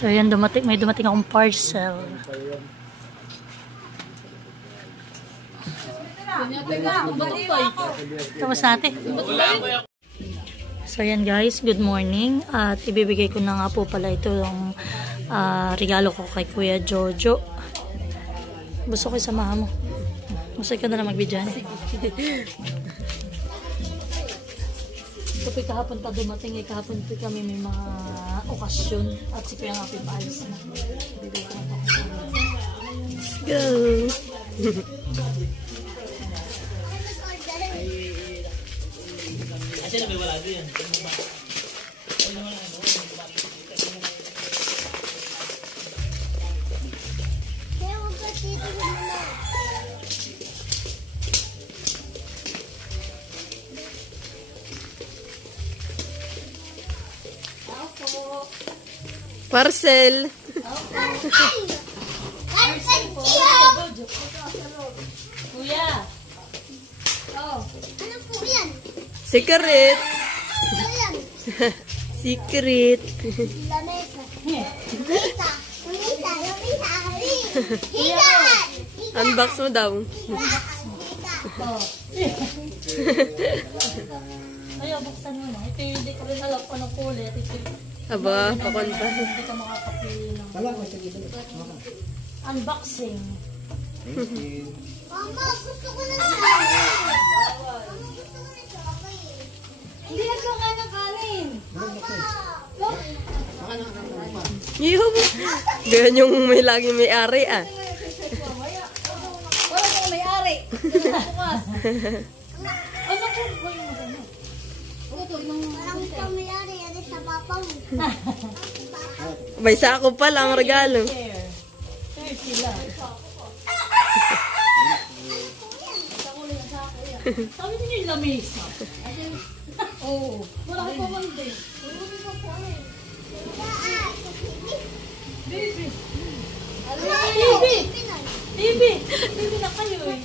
So yan, may dumating akong parcel. Tapos natin. So yan guys, good morning. At ibibigay ko na nga po pala ito yung regalo ko kay Kuya Jojo. Gusto ko isamahan mo. Gusto ka na lang mag-video. So kahapon pa dumating, kahapon pa kami may mga okasyon at si Kuya nga pipaalis na. Let's go! Parcel. Kuya. Oh. Ano po yan? Secret. Ano yan? Secret. Lamesa. Lamesa. Lamesa. Lamesa. Higaan. Unbox mo daw. Oh. Ayaw, buksan mo na. Ito hindi ko rin alam kung anong kulay. Aba, pakunta. Hindi ka makakapili ng unboxing. Mama, gusto ko na sa hindi na ka ng kanin. Yung, ganyan yung may laging may-ari ah. Wala kang may-ari. Ano po ba yung magano? Parang kang may-ari. Yan sa papa mo. May sako pa lang regalo. Share sila. Sabi niyo yung lamesa. Oo. Wala ko pa man din. Baby. Baby. Baby na kayo eh.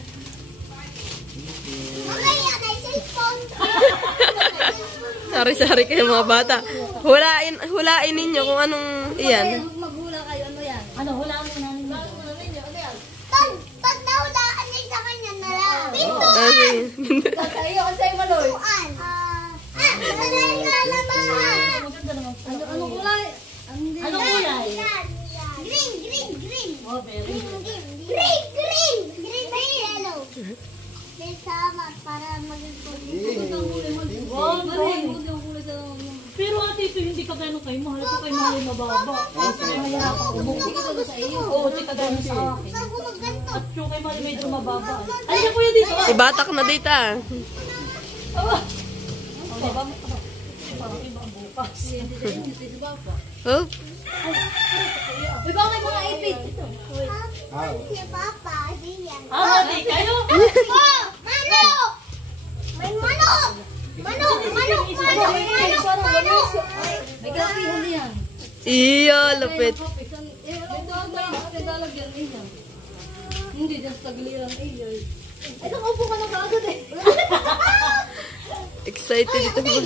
Mamaya na cellphone. Sari-sari kayo mga bata. Hulain ninyo kung anong iyan. Maghula kayo. Ano yan? Ano, hulaan mo na ninyo. Pag nahulaan niya sa kanya na lang. Pinto! Sige. Ang sa'yo maloy. Ano na yung lalabahan? Maganda naman. Anong kulay? Anong kulay? Green. Oh, very good. Green na yellow. May sama para maging Wow, pero ate, ito hindi ka gano'n kayo mahal. Ito kayo mahal yung mababa. Mahirapan umuwi. Oo, ito gano'n sa akin. At yung kayo mahal medyo mababa. Ay, siya kuya dito. Ibatak na dito ah. Ang baba mo. Parang iba ang bukas. Oh. May bakit mga ipit? Si Papa, diyan. Di kayo? Oh! Manok! May manok! Manok! May kapihan niyan. Iyo, lupit. Hindi, just tagliran iyo. Ay, nakaupo ka na kaagad eh. Excited ito. Kasi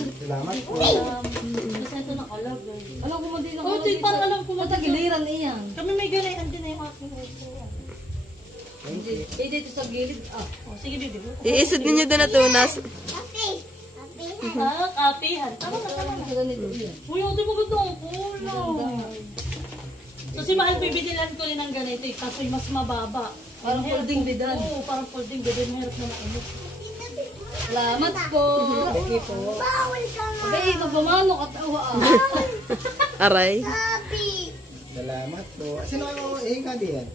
ito nakalagay. Alam ko mo din ako. Oh, parang alam ko mo tagliran iyan. Kami may ganayan din na yung aking ito. Hindi, dito sa gilid. Oh, sige, bibi. Iisod ninyo doon na tunas. Kapihan. Tama na. Uy, ito maganda ang kulay. So si Mahal bibilihan ko rin ng ganito eh. Kaso mas mababa. Parang folding bidan. Oo, parang folding bidan. Mahirap na makamot. Salamat po. Okay po. Bawal ka nga. Abay, magmamano katawa Aray. Sabi. Salamat po. Sino ang ihinga diyan?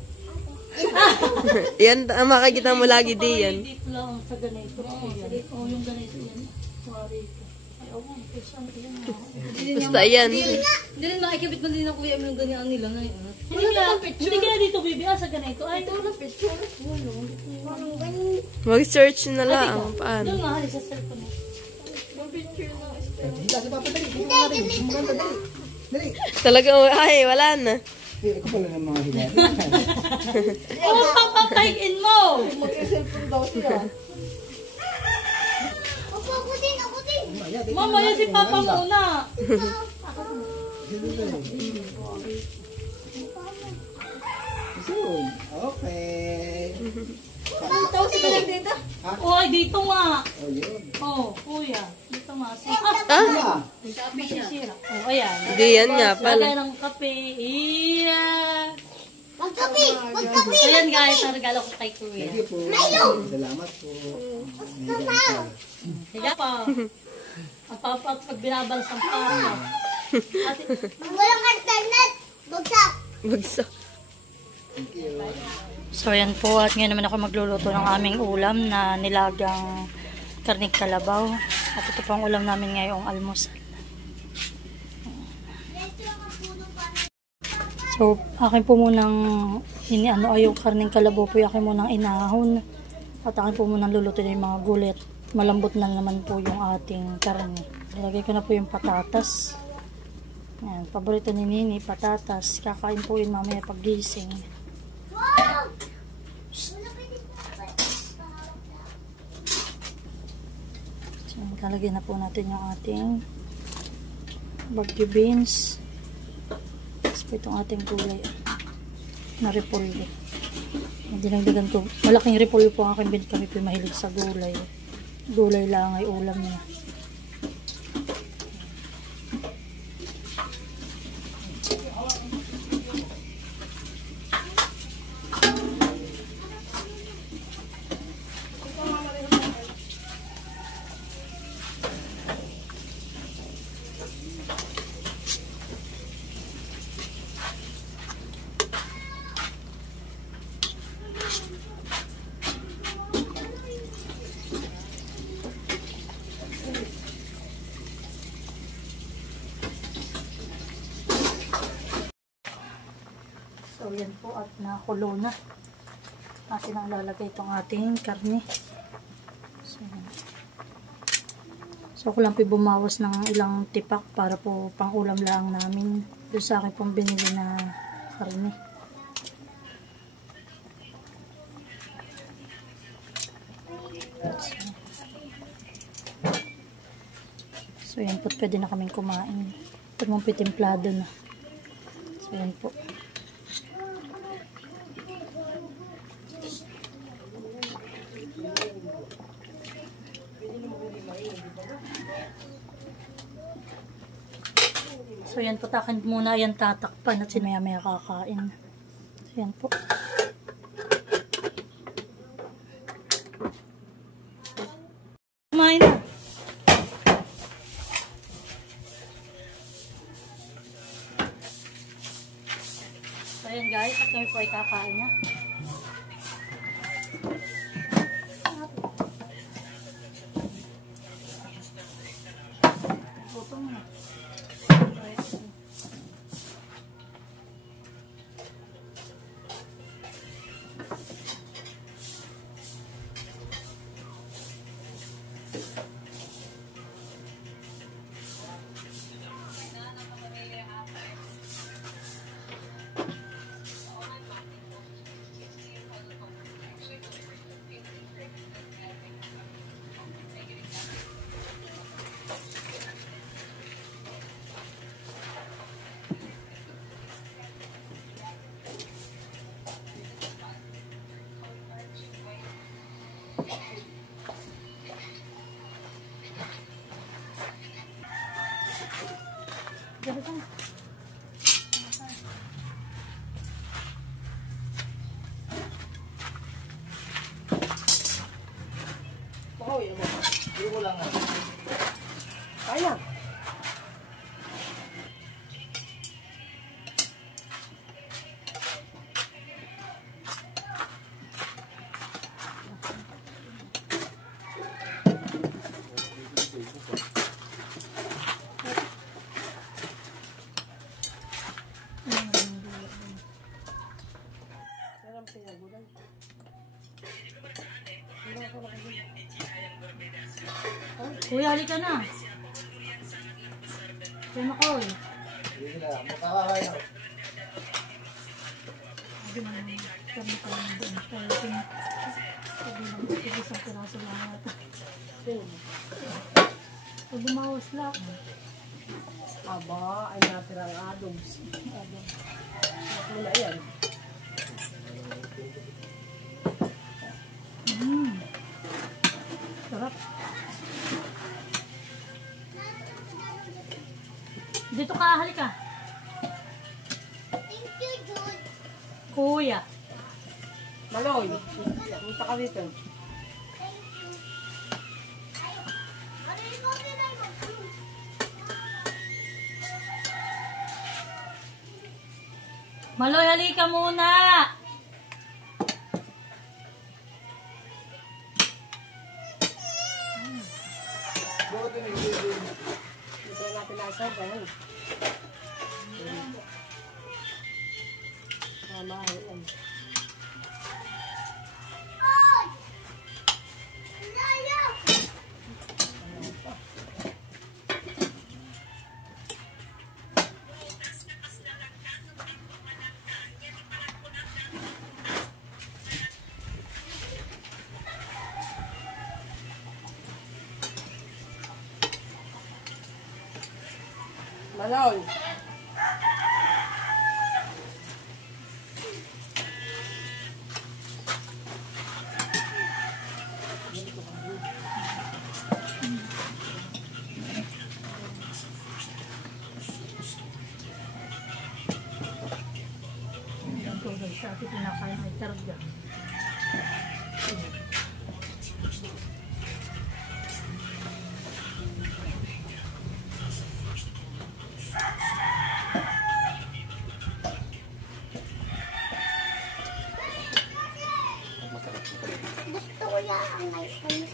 Yan, makikita mo lagi di yan. Dito lang sa ganito. Oo, yung ganito yan. Sorry. Ay, oo, person yan. Basta yan. Hindi rin makikibit mo din ang kuya mo yung ganyan nila na yun. Hindi kaya dito, baby. Sa ganito. Ay, ito lang picture. Parang ganyan. Mag-search na lang. Paano? Doon nga, sa cellphone. Hila si Papa dali. Hindi, ganito na. Dali. Talaga, ay, wala na. Ako pala ng mga hila. Oo, papapayin mo! Mag-cellphone daw siya. Ako din. Mamaya si Papa muna. Ayun. Okay. Tapos ito lang dito. Uy, dito nga. Oh, yun. Oh, kuya. Dito nga. Ah! Masisira. Oh, ayan. Hindi yan nga pala. Lagay ng kape. Iya. Magkapi! Magkapi! Ayan guys, ang regalo ko kay kuya. Thank you po. Salamat po. Higa pa. Pag binabalas ang papa. Ate, Walang internet! Bagsak! Bagsak. Thank you. so yan po, at ngayon naman ako magluluto ng aming ulam na nilagang karnig kalabaw. At ito pang ulam namin ngayong almusal. So, akin po munang yung karning kalabaw po, akin munang inahon. At akin po munang luluto yung mga gulay. Malambot na naman po yung ating karne. Ilagay ko na po yung patatas. Ayan, paborito ni Nini, patatas. Kakain po yun mamaya paggising. So, lalagyan na po natin yung ating bagyo beans. Tapos po itong ating gulay na repolyo. Dinagdagan ko. Malaking repolyo po ang aking bin. Kami po mahilig sa gulay. Gulay lang ay ulam niya. So, yan po at nakulo na. Atin ang lalagay itong ating karne. So, yan. So, ako lang po bumawas ng ilang tipak para po pang ulam lang namin. Doon sa akin pong binili na karne. So, yan po. Pwede na kaming kumain. Ito mong pitimplado na. So, yan po. So, yan po, takin muna yan tatakpan at sinaya-maya kakain. So, yan po. Kumain na. So, yan guys, at kami po ay kakain na. Gutom na. Kuya, halika na. Kuya Makoy. Hindi na. Makakaya. Kami pa lang doon. Sabi lang, isang piraso lang natin. Pag bumawas lang. Aba, ay natirang adoms. Ako na yan. Dito ka, halika. Thank you, Jude. Kuya. Maloy, punta ka dito. Ano yung coffee na yun? Maloy, halika muna. Dito natin nasa ba? Tama, yan. Ay! Layo! Maloy. Ito guys, sa ating pinakain ay targa. Gusto ko yan ang ice cream.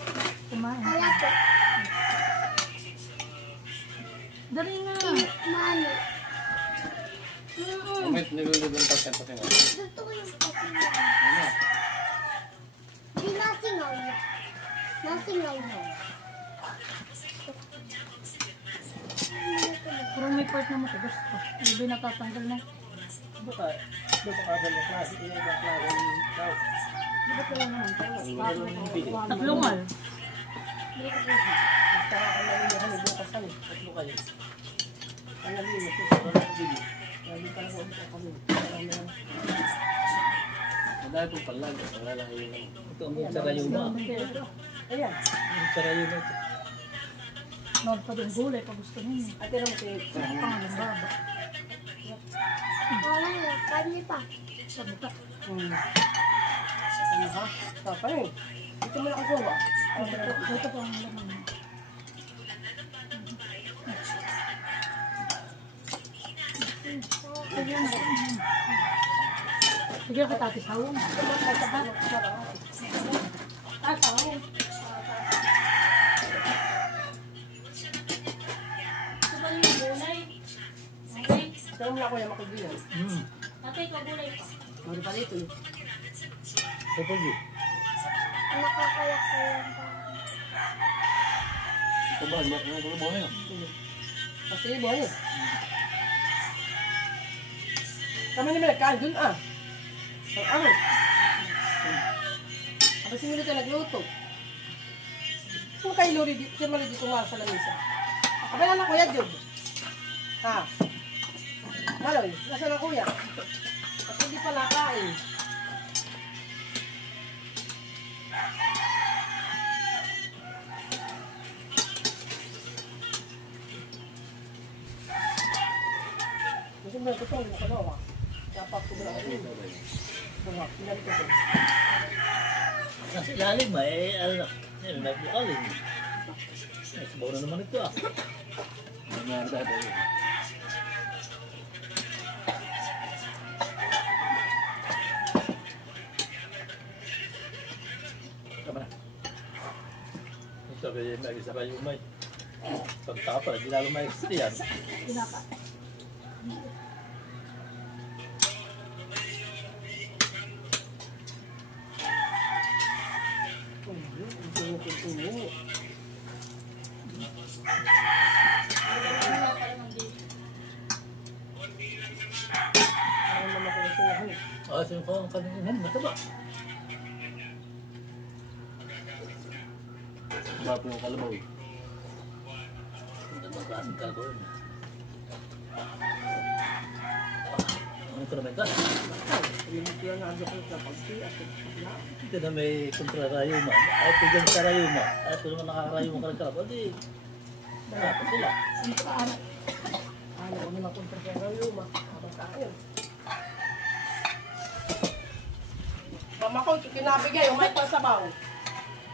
Kumain. Kaya po, Dali na. mano. Bakit nilulubang pagkan pa kayo? Gusto ko yung coffee na. Ano? Di nasingaw. Nasingaw mo. Pero may part na matigas ko. Hindi natatanggal na. Buka ng klase, yung ibang klase ng tao. Tatlungal. Madami pong palag, wala lang yun lang. Ito ang sarayuma. Ayan. Ang sarayuma ito. Nood pa din gulay pag gusto ninyo. Ate naman si Pangalang baba. Wala na, kanya pa. Sa buka. Ano ha? Tapay. Dito mo na ako ba? Ito pa ang laman. Sige ka tati sawong. Ah, sawong. Sabay yung gulay. Okay. Saan mo na ako yung makubilan? Tatay ko gulay pa. Mari pa dito. Kapag yun. Nakakayak ko yan pa. Ito ba? Ano ba ngayon? Kasi boy. Kami ni Melkan dun ah. Ang ahos. Ako si Milo nagluto. Kung kay Lori dito, siya mali dito nga sa lamisa. Kabala na kuya Jod. Ha? Maloy, nasa na kuya? At hindi pa nakain. Gusto mo na ito, hindi ko na. Dapat ko na ito. Diba? Pinalik ko ito. Nasa ilalim ano na, nag-aling. Sabaw na naman ito ah. Nangyari dati yun. Tama na. Sabi niya, nag-isa kayo umay. Pagtaka pala, di lalo may yan. Pinaka. Ah, sino ko ang kanina? Mataba. Iba po yung kalabaw. Ang ganda klaseng kalbo yun. Ano ko naman ka? Ito na may kontrarayuma. Ay, ito dyan sa rayuma. Ay, ito naman nakakarayuma ka ng kalabo. Di, nakapa sila. Ano pa anak? Ayaw ko naman kontra kaya luma. Habang tayo. Mama ko, kinabigay, umay pa sa baw.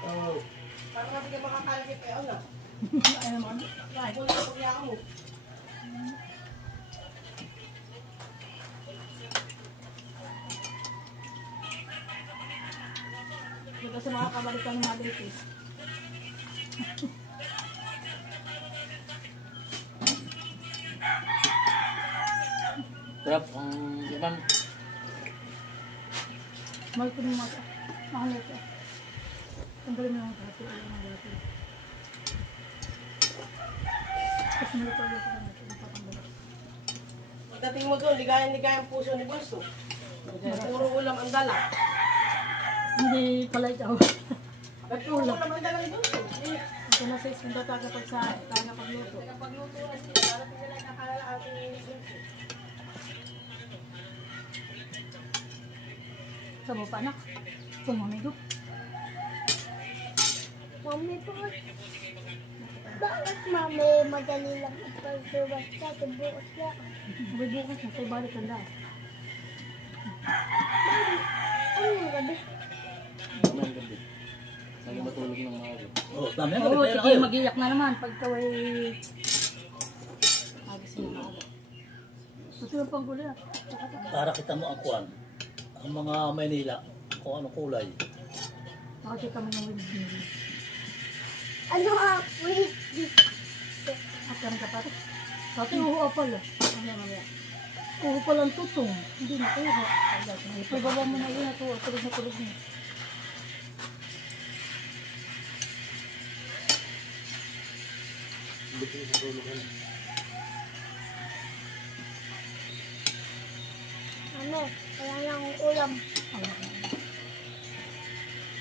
Oo. Parang nabigay makakalagay kayo na. Ay naman. Ay, kung ito kaya ako. Ito sa mga kabalikan ng mga latest. Sarap ang ibang Mahal ko ng mata. Mahal ito. Tanggalin mo lang dati. Alam mo dati. Kasi malito ulit ko na ito. Pagdating mo doon, ligayan-ligayan ang puso ni Bunso. Puro ulam ang dala. Hindi pala ito. Puro ulam ang dala ni Bunso. Ito na sa isang data kapag sa pagluto. Pagluto na siya, para pinala kakalala ating Bunso. Sa mo pa anak. Sa mo amigo. Mami po. Bakit mami madali lang ipagsubat ka? Tubukas na. Bukas na. Kaya balik ang dahil. Ano yung gabi? ng gabi. Lagi matulog ng maaga. Oh, dami na Oo, pera sige, kayo. mag-iyak na naman. Pagka ay... Agis na maaga. Gusto yung panggulo yan. Para kita mo ang kuwan. Ang mga Maynila, kung anong kulay. Nakati kami ng windmill. Ano ah? Wait. At kami kapatid. Dati uho pala. Uho pala ang tutong. Hindi na uho. Pagbawa mo na yun ito. Tulog na tulog niya. Hindi ko sa tulugan. Mami, wala na akong ulam.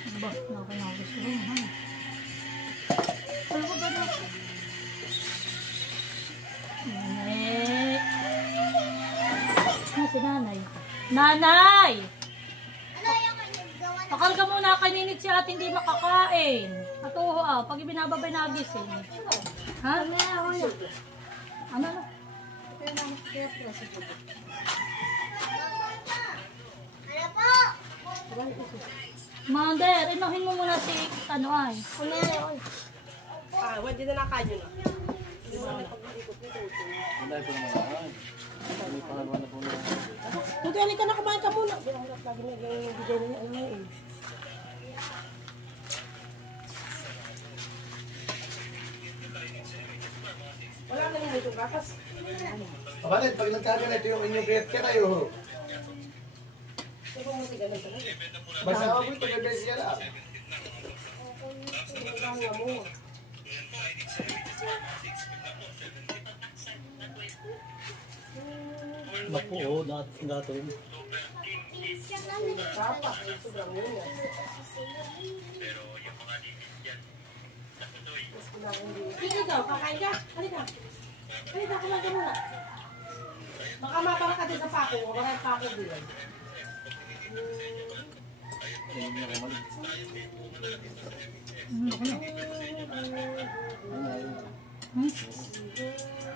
Ano ba? Nakakanagas ko rin. Ano? Ano ba gano'n? Nanay! Ano si nanay? Nanay! Ano yung gawa na? Pakarga muna kaninit si ate hindi makakain. At oo pag ibinababay nagising. Ha? Ano? Ano? Ano po? Mother, inuhin mo muna si ano ay. Ano yun? Ah, wala din na nakayo na. Hindi mo na nagpag-ikot-ikot. Hindi ko naman. May pangalawa na po na. Buti, alika na, kumain ka muna. Hindi ako lagi naging bigay na ano eh. Wala na rin itong gatas. Kapatid, pag nagkaganito yung inyong grade ka kayo, Hindi ko mo tigalan talaga. masama mo ito, gagawin siya lang. Ang nga mo. Mapuo, natin. Papa, sobrang yun yan. Sige daw, kakain ka. Halika. Halika, kumain ka muna. Baka mapara ka din sa pako. Maraming pako din. Ayun na naman.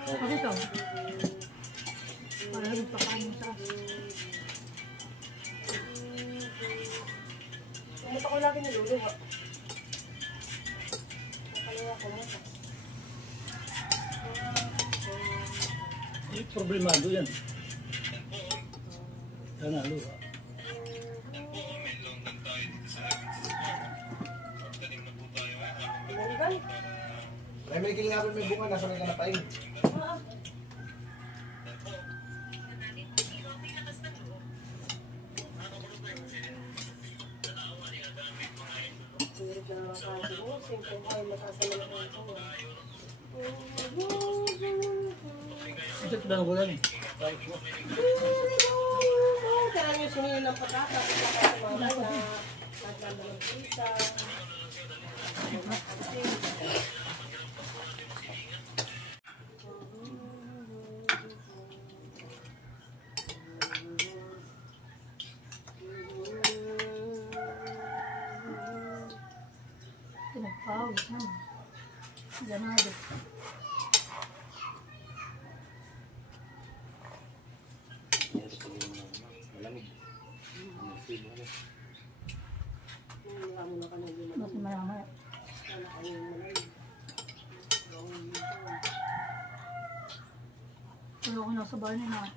Bakit ito? Para rin pakain mo sa Pumunta ko lagi ni Lulu. Nakalawa ko mo. Problemado yan. Yan na, luha. Tinanggal. May kilingapin may bunga, nasa may kanapain. Pirit na naman kasi mo. Siyempre ay makasama na ko. Kasi tinanong ko yan. Kaya nyo sinili ng patata. Patata sa mga na. Naganda ng pizza. pinagpawis na. Ganado. Kilo na. Wala mo na ka na yun. Mas marami. Wala ka yun malay. Wala ko nasa bahay na.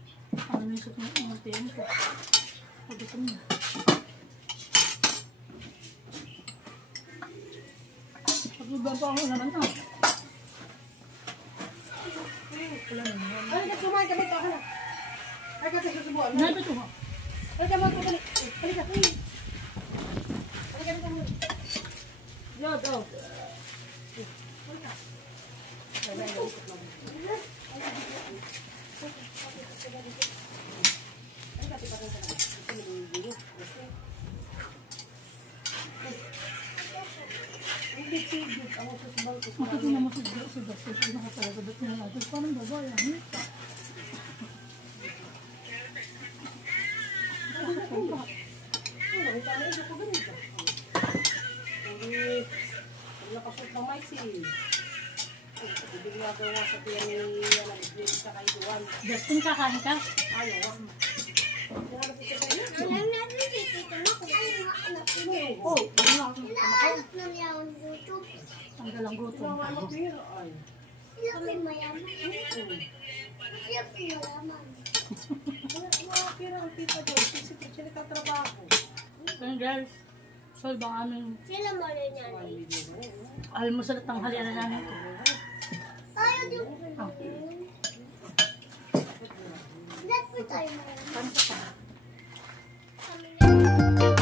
Ano yung sakit ng tiyan ko. Pagdating niya. Pagbaba pa ako naman na. Ay, kumain ka dito. Ay, kasi susubuan. Nabi ito mo. Ay, ka mo. Halika. Halika dito. Lord, oh. Makatina mo si Dr. Sino ka talaga ba't niya natin? Parang babae. Nakasot ng mais eh. Hindi nga gawa sa tiyan ni Linis sa kaiduan. Justin, kakain ka? Ayaw. Alam natin si Tito mo kung ano yung anak mo. Oh, Inaanak na niya ang YouTube. Tanggal ang gutom. mga anak niya. Ay. Sila may mayaman. Sila pinalaman. Mga pira ang tita doon. Kasi siya nagtatrabaho. Kaya guys, solve ang aming Sila mo rin yan. almusal at tanghalian na namin. Tayo din. Lahat po tayo mayaman. Kami na.